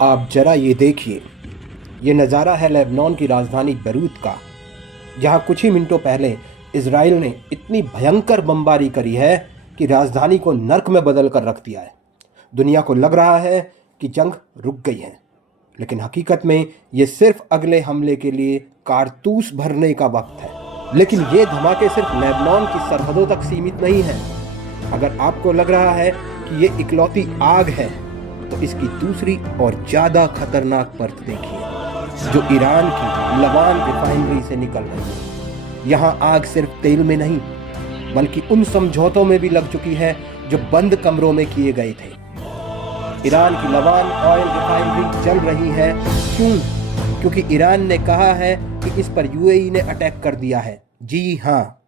आप जरा ये देखिए, ये नज़ारा है लेबनान की राजधानी बैरूत का, जहाँ कुछ ही मिनटों पहले इजराइल ने इतनी भयंकर बमबारी करी है कि राजधानी को नर्क में बदल कर रख दिया है। दुनिया को लग रहा है कि जंग रुक गई है, लेकिन हकीकत में ये सिर्फ अगले हमले के लिए कारतूस भरने का वक्त है। लेकिन ये धमाके सिर्फ लेबनान की सरहदों तक सीमित नहीं हैं। अगर आपको लग रहा है कि ये इकलौती आग है, तो इसकी दूसरी और ज़्यादा खतरनाक परत देखिए, जो ईरान की लवान रिफाइनरी से निकल रही है। यहाँ आग सिर्फ तेल में नहीं, बल्कि उन समझौतों में भी लग चुकी है जो बंद कमरों में किए गए थे। ईरान की लवान ऑयल रिफाइनरी जल रही है। क्यों? क्योंकि ईरान ने कहा है कि इस पर यूएई ने अटैक कर दिया है। जी हाँ,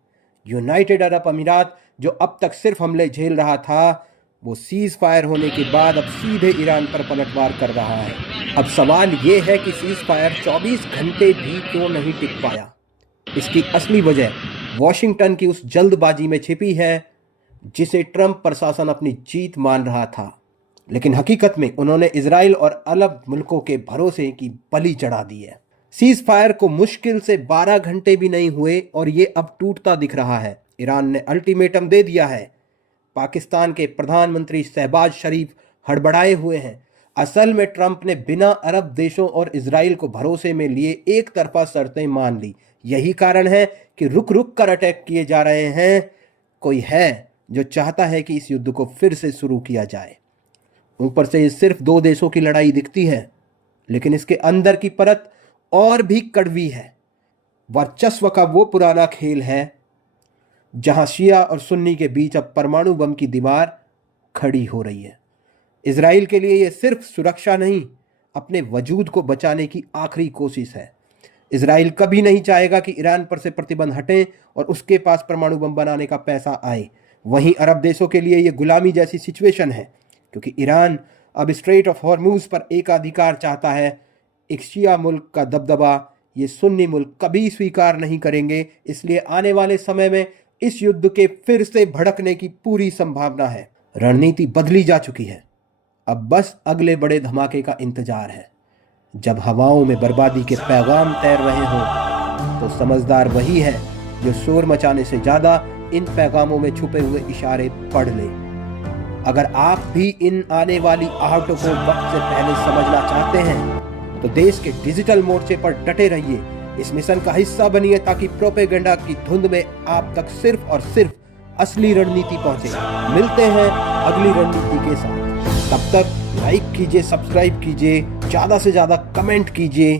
यूनाइटेड अरब अमीरात, जो अब तक सिर्फ हमले झेल रहा था, वो सीज फायर होने के बाद अब सीधे ईरान पर पलटवार कर रहा है। अब सवाल ये है कि सीज फायर 24 घंटे भी क्यों नहीं टिक पाया। इसकी असली वजह वॉशिंगटन की उस जल्दबाजी में छिपी है जिसे ट्रंप प्रशासन अपनी जीत मान रहा था, लेकिन हकीकत में उन्होंने इजराइल और अरब मुल्कों के भरोसे की बलि चढ़ा दी है। सीज फायर को मुश्किल से 12 घंटे भी नहीं हुए और ये अब टूटता दिख रहा है। ईरान ने अल्टीमेटम दे दिया है। पाकिस्तान के प्रधानमंत्री शहबाज शरीफ हड़बड़ाए हुए हैं। असल में ट्रंप ने बिना अरब देशों और इजराइल को भरोसे में लिए एक तरफा शर्तें मान ली। यही कारण है कि रुक रुक कर अटैक किए जा रहे हैं। कोई है जो चाहता है कि इस युद्ध को फिर से शुरू किया जाए। ऊपर से ये सिर्फ दो देशों की लड़ाई दिखती है, लेकिन इसके अंदर की परत और भी कड़वी है। वर्चस्व का वो पुराना खेल है जहां शिया और सुन्नी के बीच अब परमाणु बम की दीवार खड़ी हो रही है। इजराइल के लिए यह सिर्फ सुरक्षा नहीं, अपने वजूद को बचाने की आखिरी कोशिश है। इजराइल कभी नहीं चाहेगा कि ईरान पर से प्रतिबंध हटें और उसके पास परमाणु बम बनाने का पैसा आए। वहीं अरब देशों के लिए यह गुलामी जैसी सिचुएशन है, क्योंकि ईरान अब स्ट्रेट ऑफ हॉर्मुज पर एकाधिकार चाहता है। एक शिया मुल्क का दबदबा ये सुन्नी मुल्क कभी स्वीकार नहीं करेंगे। इसलिए आने वाले समय में इस युद्ध के फिर से भड़कने की पूरी संभावना है। रणनीति बदली जा चुकी है। अब बस अगले बड़े धमाके का इंतजार है। जब हवाओं में बर्बादी के पैगाम तैर रहे हों, तो समझदार वही है जो शोर मचाने से ज़्यादा इन पैगामों में छुपे हुए इशारे पढ़ ले। अगर आप भी इन आने वाली आहटों को वक्त से पहले समझना चाहते हैं, तो देश के डिजिटल मोर्चे पर डटे रहिए। इस मिशन का हिस्सा बनिए ताकि प्रोपेगेंडा की धुंध में आप तक सिर्फ और सिर्फ असली रणनीति पहुंचे। मिलते हैं अगली रणनीति के साथ। तब तक लाइक कीजिए, सब्सक्राइब कीजिए, ज़्यादा से ज़्यादा कमेंट कीजिए।